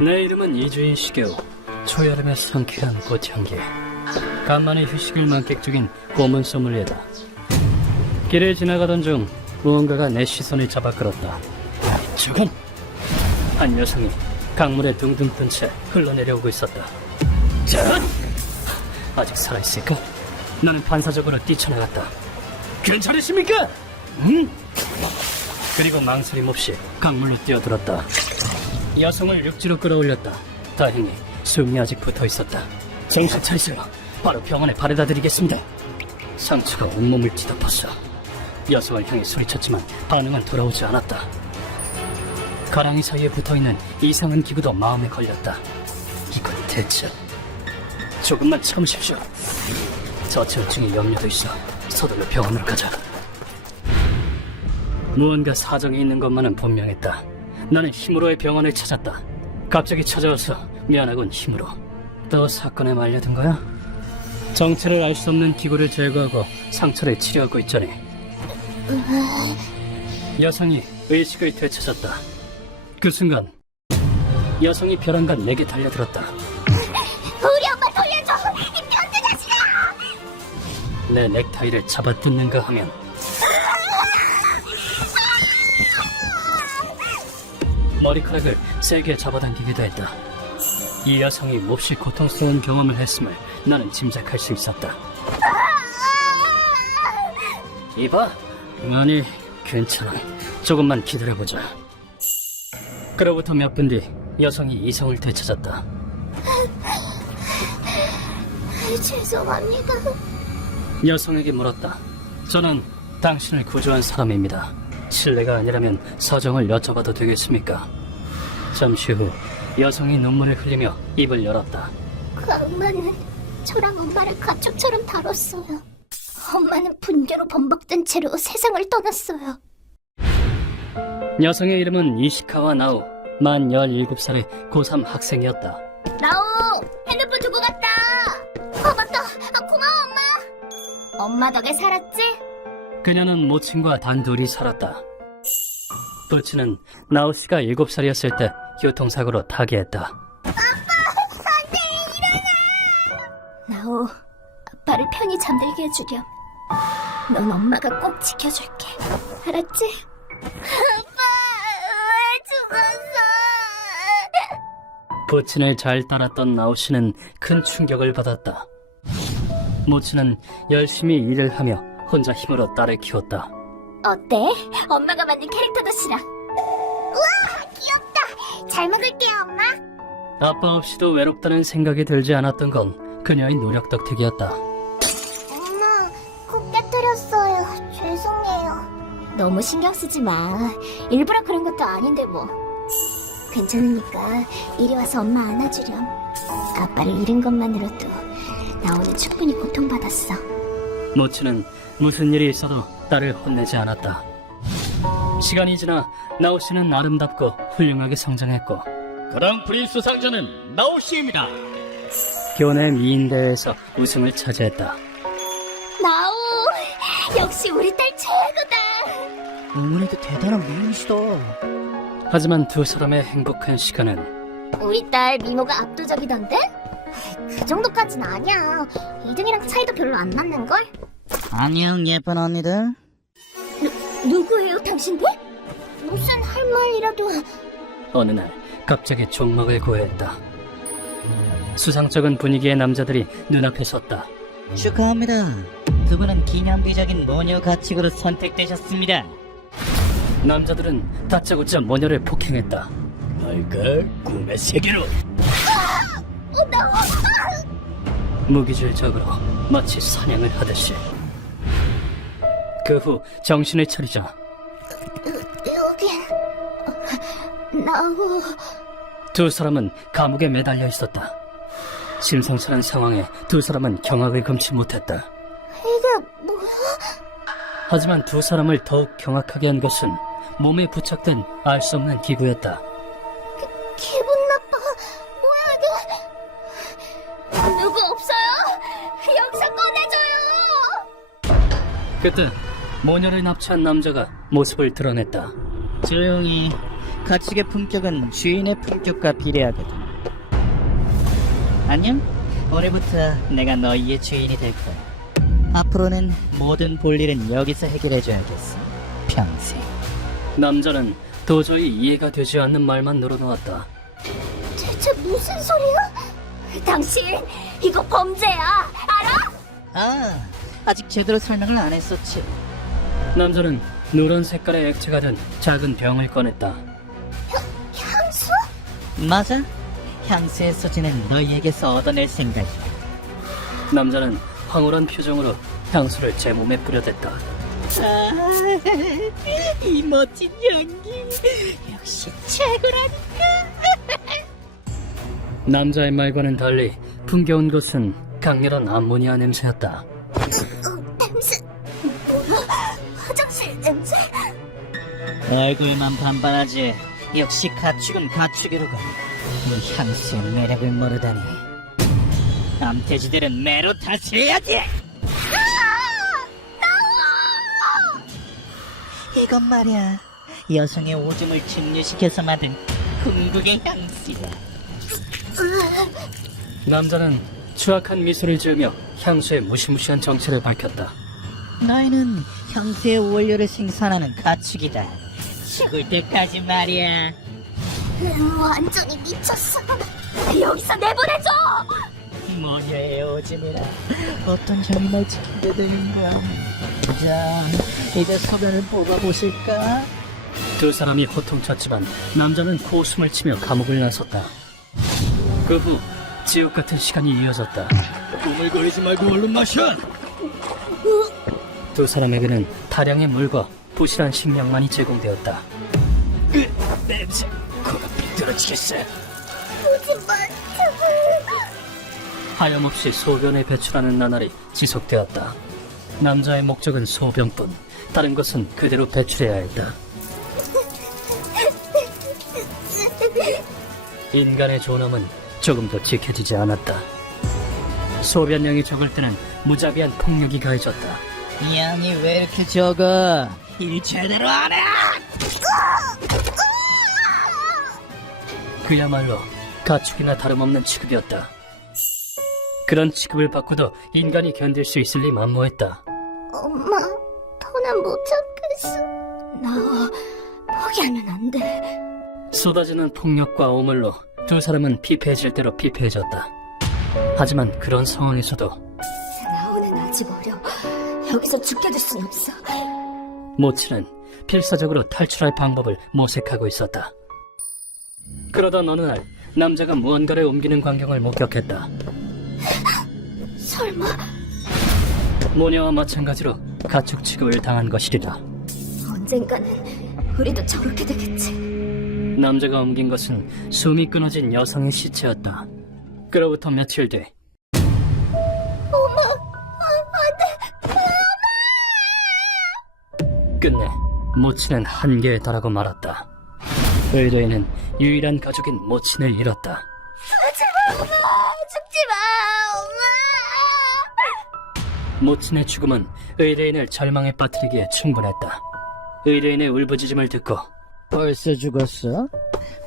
내 이름은 이주인 시게오. 초여름의 상쾌한 꽃향기, 간만에 휴식을 만끽 중인 고문 소믈리에다. 길을 지나가던 중 무언가가 내 시선을 잡아 끌었다. 저건 한 여성이 강물에 둥둥 뜬 채 흘러내려오고 있었다. 자, 아직 살아있을까? 나는 반사적으로 뛰쳐나갔다. 괜찮으십니까? 응? 그리고 망설임 없이 강물로 뛰어들었다. 여성을 육지로 끌어올렸다. 다행히 숨이 아직 붙어있었다. 정신 차리세요. 바로 병원에 바래다 드리겠습니다. 상처가 온몸을 뒤덮었어. 여성을 향해 소리쳤지만 반응은 돌아오지 않았다. 가랑이 사이에 붙어있는 이상한 기구도 마음에 걸렸다. 이건 대체... 조금만 참으십시오. 저체온증의 염려도 있어. 서둘러 병원으로 가자. 무언가 사정이 있는 것만은 분명했다. 나는 힘으로의 병원을 찾았다. 갑자기 찾아와서 미안하군. 힘으로. 또 사건에 말려든 거야? 정체를 알 수 없는 기구를 제거하고 상처를 치료하고 있자니. 여성이 의식을 되찾았다. 그 순간 여성이 벼랑간 내게 달려들었다. 우리 엄마 돌려줘! 이 변태 자식아! 내 넥타이를 잡아 뜯는가 하면 머리카락을 세게 잡아당기기도 했다. 이 여성이 몹시 고통스러운 경험을 했음을 나는 짐작할 수 있었다. 이봐? 아니, 괜찮아. 조금만 기다려보자. 그로부터 몇 분 뒤 여성이 이성을 되찾았다. 죄송합니다. 여성에게 물었다. 저는 당신을 구조한 사람입니다. 실례가 아니라면 사정을 여쭤봐도 되겠습니까? 잠시 후 여성이 눈물을 흘리며 입을 열었다. 그 악마는 저랑 엄마를 가축처럼 다뤘어요. 엄마는 분개로 범벅된 채로 세상을 떠났어요. 여성의 이름은 이시카와 나우. 만 17살의 고3 학생이었다. 나오! 핸드폰 두고 갔다! 맞다! 고마워, 엄마! 엄마 덕에 살았지? 그녀는 모친과 단둘이 살았다. 부친은 나우 씨가 7살이었을 때 교통사고로 타계했다. 안돼! 일어나! 나오, 아빠를 편히 잠들게 해주렴. 넌 엄마가 꼭 지켜줄게. 알았지? 아빠, 왜 죽었어? 부친을 잘 따랐던 나우 씨는 큰 충격을 받았다. 모친은 열심히 일을 하며 혼자 힘으로 딸을 키웠다. 어때? 엄마가 만든 캐릭터 도시락. 우와, 귀엽다. 잘 먹을게요, 엄마. 아빠 없이도 외롭다는 생각이 들지 않았던 건 그녀의 노력 덕택이었다. 엄마, 코 깨뜨렸어요. 죄송해요. 너무 신경 쓰지 마. 일부러 그런 것도 아닌데 뭐. 괜찮으니까 이리 와서 엄마 안아주렴. 아빠를 잃은 것만으로도 나 오늘 충분히 고통받았어. 모친은 무슨 일이 있어도 딸을 혼내지 않았다. 시간이 지나 나우 씨는 아름답고 훌륭하게 성장했고 그랑프리 수상자는 나우 씨입니다. 교내 미인대회에서 우승을 차지했다. 나오, 역시 우리 딸 최고다. 어머니도 대단한 미인이시다. 하지만 두 사람의 행복한 시간은 우리 딸 미모가 압도적이던데? 그 정도까진 아니야. 2등이랑 차이도 별로 안 났는걸? 안녕 예쁜 언니들. 누구예요, 당신들? 무슨 할 말이라도. 어느 날 갑자기 종목을 고했다. 수상쩍은 분위기의 남자들이 눈앞에 섰다. 축하합니다. 두 분은 기념비적인 모녀 가축으로 선택되셨습니다. 남자들은 다짜고짜 모녀를 폭행했다. 널그 꿈의 세계로. 무기질적으로 마치 사냥을 하듯이. 그 후 정신을 차리자 여긴 나오. 두 사람은 감옥에 매달려 있었다. 심상찮은 상황에 두 사람은 경악을 금치 못했다. 이게 뭐야? 하지만 두 사람을 더욱 경악하게 한 것은 몸에 부착된 알 수 없는 기구였다. 기분 나빠. 뭐야 이게? 누구 없어요? 여기서 꺼내줘요. 그때 모녀를 납치한 남자가 모습을 드러냈다. 조용히. 가축의 품격은 주인의 품격과 비례하거든. 안녕? 오늘부터 내가 너희의 주인이 될 거야. 앞으로는 모든 볼일은 여기서 해결해줘야겠어. 평생. 남자는 도저히 이해가 되지 않는 말만 늘어놓았다. 대체 무슨 소리야? 당신 이거 범죄야, 알아? 아, 아직 제대로 설명을 안 했었지. 남자는 노란 색깔의 액체가 든 작은 병을 꺼냈다. 향수? 맞아. 향수의 소지는 너희에게서 얻어낼 생각이야. 남자는 황홀한 표정으로 향수를 제 몸에 뿌려댔다. 이 멋진 연기 역시 최고라니까. 남자의 말과는 달리 풍겨온 것은 강렬한 암모니아 냄새였다. 냄새. 화장실 냄새. 얼굴만 반반하지. 역시 가축은 가축이로군. 이 향수의 매력을 모르다니. 암태지들은 매로 다스려야 돼. 이건 말이야, 여성의 오줌을 증류시켜서 만든 궁극의 향수야. 남자는 추악한 미소를 지으며 향수의 무시무시한 정체를 밝혔다. 너희는 향수의 원료를 생산하는 가축이다. 죽을 때까지 말이야. 완전히 미쳤어. 여기서 내보내줘. 모녀의 오줌이라 어떤 점이 날 지키게 되는 거야. 자, 이제 소변을 뽑아보실까? 두 사람이 호통쳤지만 남자는 고웃음을 치며 감옥을 나섰다. 그 후 지옥 같은 시간이 이어졌다. 꾸물거리지 말고 얼른 마셔. 두 사람에게는 다량의 물과 부실한 식량만이 제공되었다. 냄새 코가 삐뚤어지겠어. 오지 마, 제발. 하염없이 소변을 배출하는 나날이 지속되었다. 남자의 목적은 소변뿐, 다른 것은 그대로 배출해야 했다. 인간의 존엄은 조금도 지켜지지 않았다. 소변량이 적을 때는 무자비한 폭력이 가해졌다. 양이 왜 이렇게 적어? 일 제대로 안 해! 그야말로 가축이나 다름없는 취급이었다. 그런 취급을 받고도 인간이 견딜 수 있을 리 만무했다. 엄마, 더는 못 참겠어. 나 포기하면 안 돼. 쏟아지는 폭력과 오물로 두 사람은 피폐해질 대로 피폐해졌다. 하지만 그런 상황에서도 나오는 아직 어려. 여기서 죽게 둘 순 없어. 모치는 필사적으로 탈출할 방법을 모색하고 있었다. 그러던 어느 날 남자가 무언가를 옮기는 광경을 목격했다. 설마 모녀와 마찬가지로 가축 취급을 당한 것이리라. 언젠가는 우리도 저렇게 되겠지. 남자가 옮긴 것은 숨이 끊어진 여성의 시체였다. 그로부터 며칠 뒤 끝내 모친은 한계에 달하고 말았다. 의뢰인은 유일한 가족인 모친을 잃었다. 제발 엄마, 죽지 마, 엄마. 모친의 죽음은 의뢰인을 절망에 빠뜨리기에 충분했다. 의뢰인의 울부짖음을 듣고 벌써 죽었어?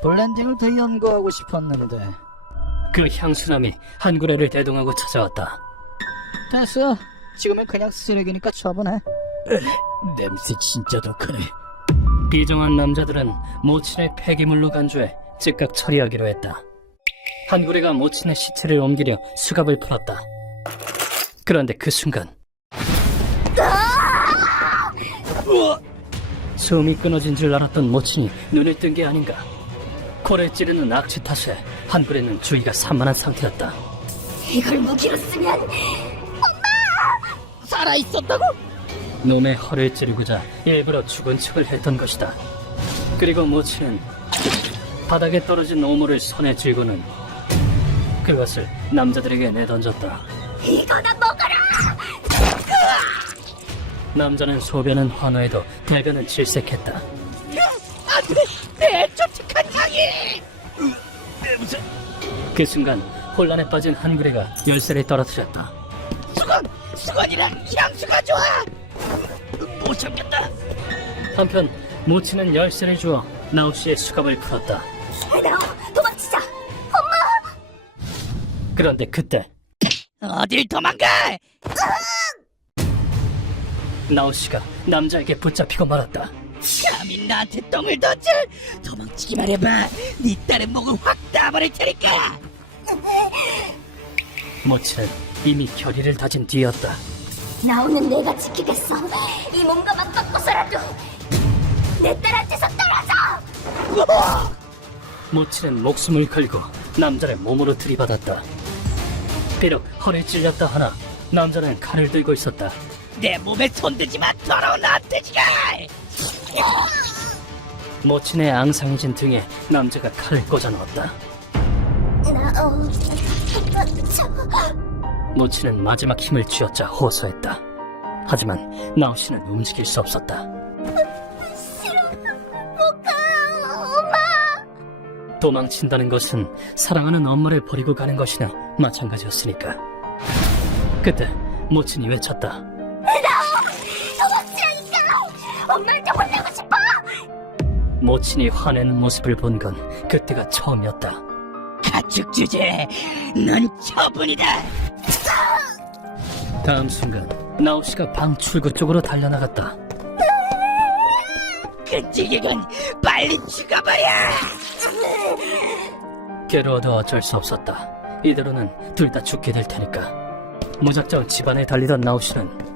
블렌딩을 더 연구하고 싶었는데. 그 향수남이 한구레를 대동하고 찾아왔다. 됐어. 지금은 그냥 쓰레기니까 처분해. 냄새 진짜 독하네. 비정한 남자들은 모친의 폐기물로 간주해 즉각 처리하기로 했다. 한구레가 모친의 시체를 옮기려 수갑을 풀었다. 그런데 그 순간 숨이 끊어진 줄 알았던 모친이 눈을 뜬 게 아닌가. 코를 찌르는 악취 탓에 한구레는 주의가 산만한 상태였다. 이걸 무기로 쓰면 살아있었다고? 놈의 허를 찌르고자 일부러 죽은 척을 했던 것이다. 그리고 모친은 바닥에 떨어진 오물을 손에 쥐고는 그것을 남자들에게 내던졌다. 이거나 먹어라. 남자는 소변은 환호해도 대변은 질색했다. 안돼! 내 쫓직한 향이! 냄새. 그 순간 혼란에 빠진 한구레가 열쇠를 떨어뜨렸다. 수건이랑 향수가 좋아! 못 참겠다. 한편 모친은 열쇠를 주어 나오시의 수갑을 풀었다. 도망치자. 그런데 그때 어딜 도망가! 나오시가 남자에게 붙잡히고 말았다. 감히 나한테 똥을 던져! 도망치기만 해봐! 네 딸의 목을 확 따버릴 테니까! 모치는 이미 결의를 다진 뒤였다. 나오는 내가 지키겠어. 이 몸과만 꺾고서라도 내 딸한테서 떨어져. 모치는 목숨을 걸고 남자를 몸으로 들이받았다. 비록 허리 찔렸다 하나 남자는 칼을 들고 있었다. 내 몸에 손대지 마! 더러운 나태지가! 모친의 앙상해진 등에 남자가 칼을 꽂아 넣었다. 모친은 마지막 힘을 쥐어짜 호소했다. 하지만 나오시는 움직일 수 없었다. 도망친다는 것은 사랑하는 엄마를 버리고 가는 것이나 마찬가지였으니까. 그때 모친이 외쳤다. 엄마한테 혼내고 싶어. 모친이 화내는 모습을 본 건 그때가 처음이었다. 가축 주제! 넌 처분이다! 다음 순간 나오시가 방 출구 쪽으로 달려나갔다. 끈질기군! 빨리 죽어버려! 괴로워도 어쩔 수 없었다. 이대로는 둘 다 죽게 될 테니까. 무작정 집안에 달리던 나오시는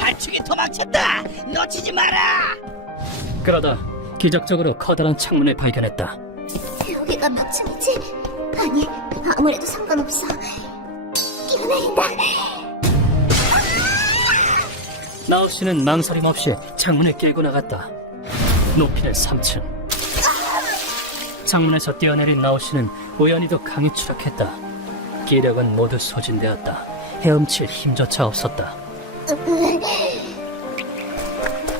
가축이 도망쳤다! 놓치지 마라! 그러다 기적적으로 커다란 창문을 발견했다. 여기가 몇 층이지? 아니, 아무래도 상관없어. 뛰어내린다. 나오시는 망설임 없이 창문을 깨고 나갔다. 높이는 3층. 창문에서 뛰어내린 나오시는 우연히도 강에 추락했다. 기력은 모두 소진되었다. 헤엄칠 힘조차 없었다.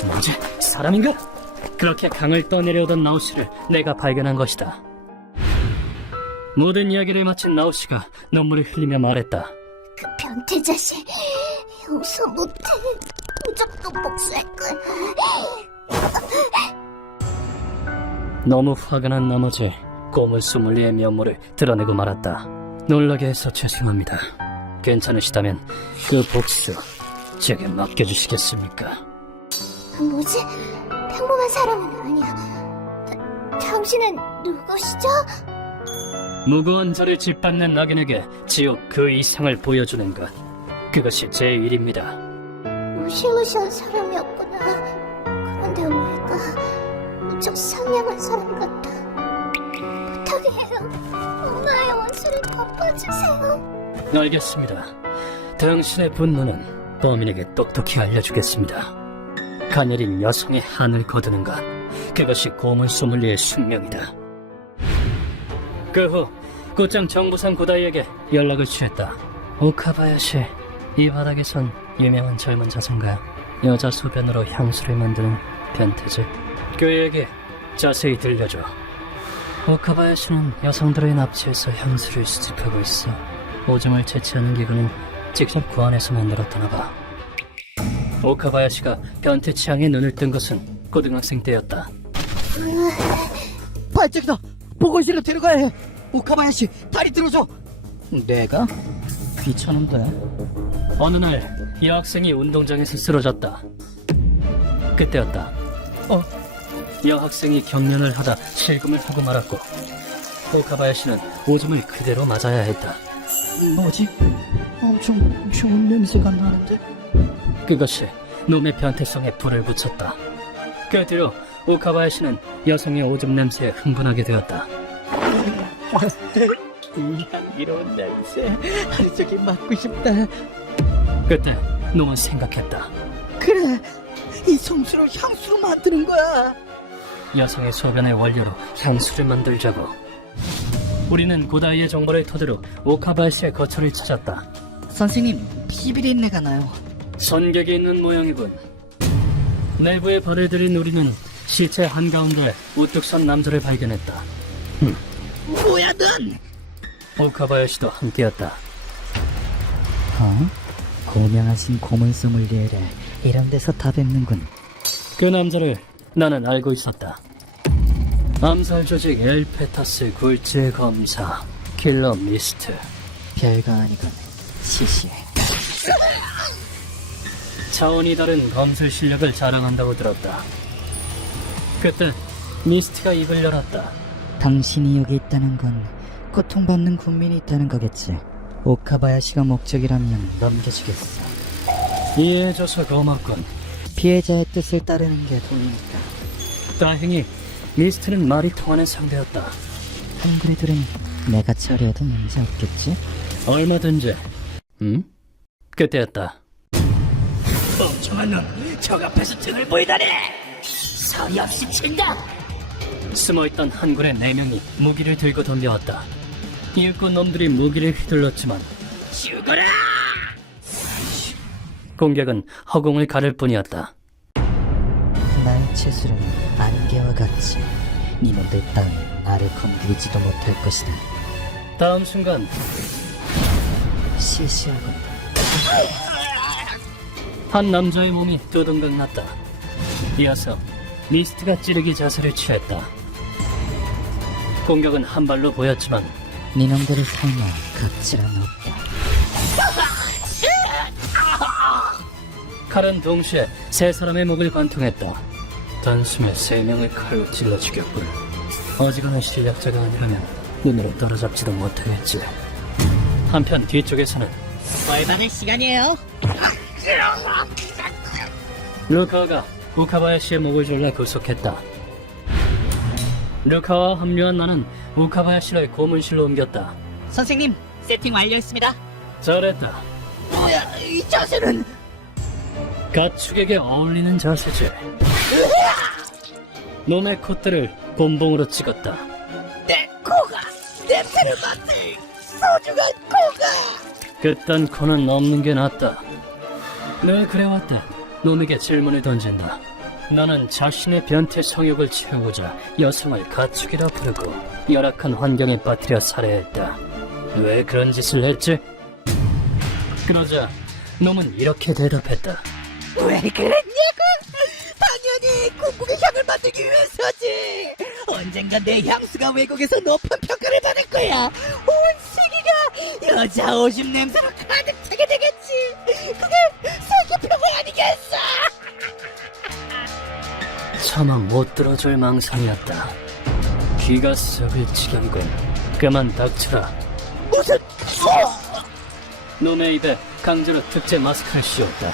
뭐지? 사람인가? 그렇게 강을 떠내려오던 나오시를 내가 발견한 것이다. 모든 이야기를 마친 나오시가 눈물을 흘리며 말했다. 그 변태 자식 용서 못해. 무조건 복수할 거야. 너무 화가 난 나머지 고물 소믈리의 면모를 드러내고 말았다. 놀라게 해서 죄송합니다. 괜찮으시다면 그 복수 제게 맡겨주시겠습니까? 뭐지? 평범한 사람은 아니야. 당신은 누구시죠? 무고한 저를 짓밟는 낙인에게 지옥 그 이상을 보여주는 것, 그것이 제 일입니다. 무시무시한 사람이었구나. 그런데 뭘까? 무척 상냥한 사람 같아. 부탁해요. 엄마의 원수를 덮어주세요. 알겠습니다. 당신의 분노는 범인에게 똑똑히 알려주겠습니다. 가녀린 여성의 한을 거두는 것, 그것이 고문 소믈리의 숙명이다. 그 후 곧장 정부상 고다이에게 연락을 취했다. 오카바야시, 이 바닥에선 유명한 젊은 자선가, 여자 소변으로 향수를 만드는 변태지. 그에게 자세히 들려줘. 오카바야시는 여성들의 납치해서 향수를 수집하고 있어. 오줌을 채취하는 기구는 직접 구안에서 만들었다나 봐. 오카바야시가 변태 취향에 눈을 뜬 것은 고등학생 때였다. 발작이다! 보건실로 데려가야 해! 오카바야시, 다리 들어줘! 내가? 귀찮은데. 어느 날 여학생이 운동장에서 쓰러졌다. 그때였다. 여학생이 경련을 하다 실금을 하고 말았고 오카바야시는 오줌을 그대로 맞아야 했다. 뭐지? 엄청 좋은 냄새가 나는데? 그것이 놈의 변태성에 불을 붙였다. 그 뒤로 오카바야시는 여성의 오줌 냄새에 흥분하게 되었다. 이 향기로운 냄새, 하루 종일 맡고 싶다. 그때 놈은 생각했다. 그래, 이 성수를 향수로 만드는 거야. 여성의 소변의 원료로 향수를 만들자고. 우리는 고다이의 정보를 토대로 오카바야시의 거처를 찾았다. 선생님, 비비린내가 나요. 선객이 있는 모양이군. 내부에 발을 들인 우리는 시체 한가운데 우뚝 선 남자를 발견했다. 뭐야, 넌? 오카바야시도 함께였다. 고명하신 고문 소믈리에를 이런 데서 다 뵙는군. 그 남자를 나는 알고 있었다. 암살 조직 엘페타스 굴지의 검사 킬러 미스트. 별거 아니군. 시시해. 차원이 다른 검술 실력을 자랑한다고 들었다. 그때 미스트가 입을 열었다. 당신이 여기 있다는 건 고통받는 국민이 있다는 거겠지. 오카바야시가 목적이라면 넘겨주겠어. 이해해줘서 고맙군. 피해자의 뜻을 따르는 게 도리니까. 다행히 미스트는 말이 통하는 상대였다. 한그레들은 내가 처리해도 문제 없겠지? 얼마든지. 응? 그때였다. 멍청한 놈, 적 앞에서 등을 보이다니! 서리 없이 친다! 숨어있던 한군의 4명이 무기를 들고 덤벼왔다. 일꾼 놈들이 무기를 휘둘렀지만 죽어라! 공격은 허공을 가를 뿐이었다. 나의 체술은 안개와 같이 니놈들 따윈 나를 건드리지도 못할 것이다. 다음 순간 시시하군. 한 남자의 몸이 두둥강 났다. 이어서 미스트가 찌르기 자세를 취했다. 공격은 한 발로 보였지만 니놈들의 삶에 가치란 없다. 칼은 동시에 3사람의 목을 관통했다. 단숨에 3명을 칼로 찔러 죽였군. 어지간한 실력자가 아니라면 눈으로 따라잡지도 못하겠지. 한편 뒤쪽에서는 벌받을 시간이에요. 루카와가 우카바야시의 목을 졸라 구속했다. 루카와 합류한 나는 우카바야시를 고문실로 옮겼다. 선생님, 세팅 완료했습니다. 잘했다. 뭐야, 이 자세는! 가축에게 어울리는 자세지. 놈의 콧대를 곤봉으로 찍었다. 내 코가! 냄새를 맡을 소중한 코가! 그딴 코는 없는 게 낫다. 늘 그래왔다. 놈에게 질문을 던진다. 너는 자신의 변태 성욕을 채우고자 여성을 가축이라 부르고 열악한 환경에 빠뜨려 살해했다. 왜 그런 짓을 했지? 그러자 놈은 이렇게 대답했다. 왜 그랬냐고? 당연히 궁극의 향을 만들기 위해서지! 언젠간 내 향수가 외국에서 높은 평가를 받을 거야! 온 세계가 여자 오줌 냄새로 가득 차게 되겠지! 그게 세계평화 아니겠어! 차마 못 들어줄 망상이었다. 귀가 썩을 지경이군. 그만 닥쳐라. 무슨... 놈의 입에 강제로 특제 마스크를 씌웠다.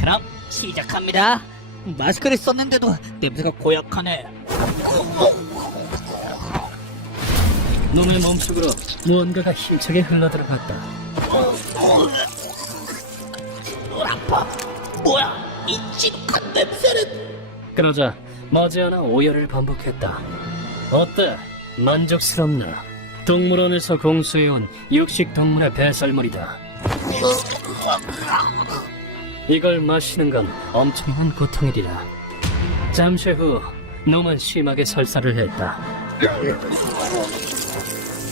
그럼 시작합니다. 마스크를 썼는데도 냄새가 고약하네. 놈의 몸속으로 무언가가 힘차게 흘러들어갔다. 아파. 뭐야? 이 찌룩한 냄새는... 그러자 머지않아 오열을 반복했다. 어때? 만족스럽나? 동물원에서 공수해온 육식동물의 배설물이다. 이걸 마시는 건 엄청난 고통이리라. 잠시 후 놈은 심하게 설사를 했다.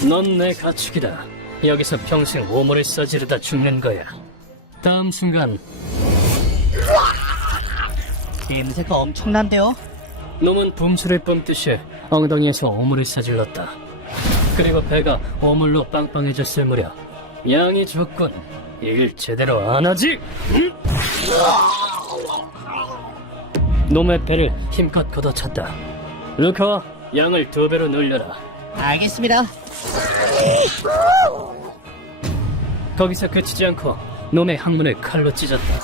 넌 내 가축이다. 여기서 평생 오물을 써지르다 죽는 거야. 다음 순간 냄새가 엄청난데요? 놈은 붐수를 뿜듯이 엉덩이에서 오물을 싸질렀다. 그리고 배가 오물로 빵빵해졌을 무렵 양이 적군. 일 제대로 안 하지? 놈의 배를 힘껏 걷어찼다. 루카와 양을 2배로 늘려라. 알겠습니다. 거기서 그치지 않고 놈의 항문을 칼로 찢었다.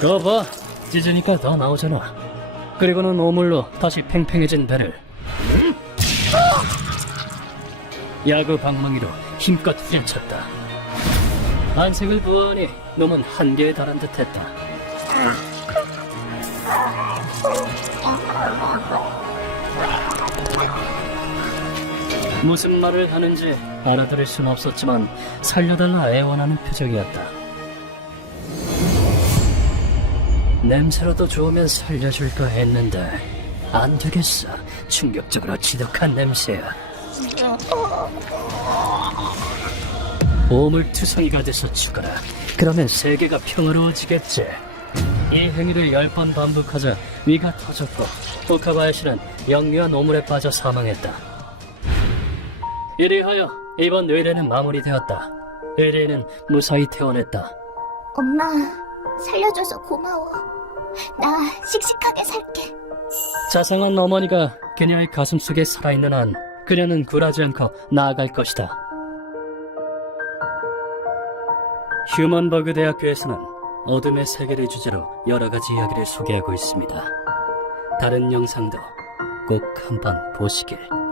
그거 봐, 찢으니까 더 나오잖아. 그리고는 오물로 다시 팽팽해진 배를 야구 방망이로 힘껏 후려쳤다. 안색을 보아하니 놈은 한계에 달한 듯했다. 무슨 말을 하는지 알아들을 순 없었지만 살려달라 애원하는 표정이었다. 냄새라도 좋으면 살려줄까 했는데 안 되겠어. 충격적으로 지독한 냄새야. 오물투성이가 돼서 죽어라. 그러면 세계가 평화로워지겠지. 이 행위를 10번 반복하자 위가 터졌고 후카바야시는 영유한 오물에 빠져 사망했다. 이리하여 이번 의뢰는 마무리되었다. 의뢰인은 무사히 퇴원했다. 엄마, 살려줘서 고마워. 나 씩씩하게 살게. 자상한 어머니가 그녀의 가슴속에 살아있는 한 그녀는 굴하지 않고 나아갈 것이다. 휴먼버그 대학교에서는 어둠의 세계를 주제로 여러 가지 이야기를 소개하고 있습니다. 다른 영상도 꼭 한번 보시길.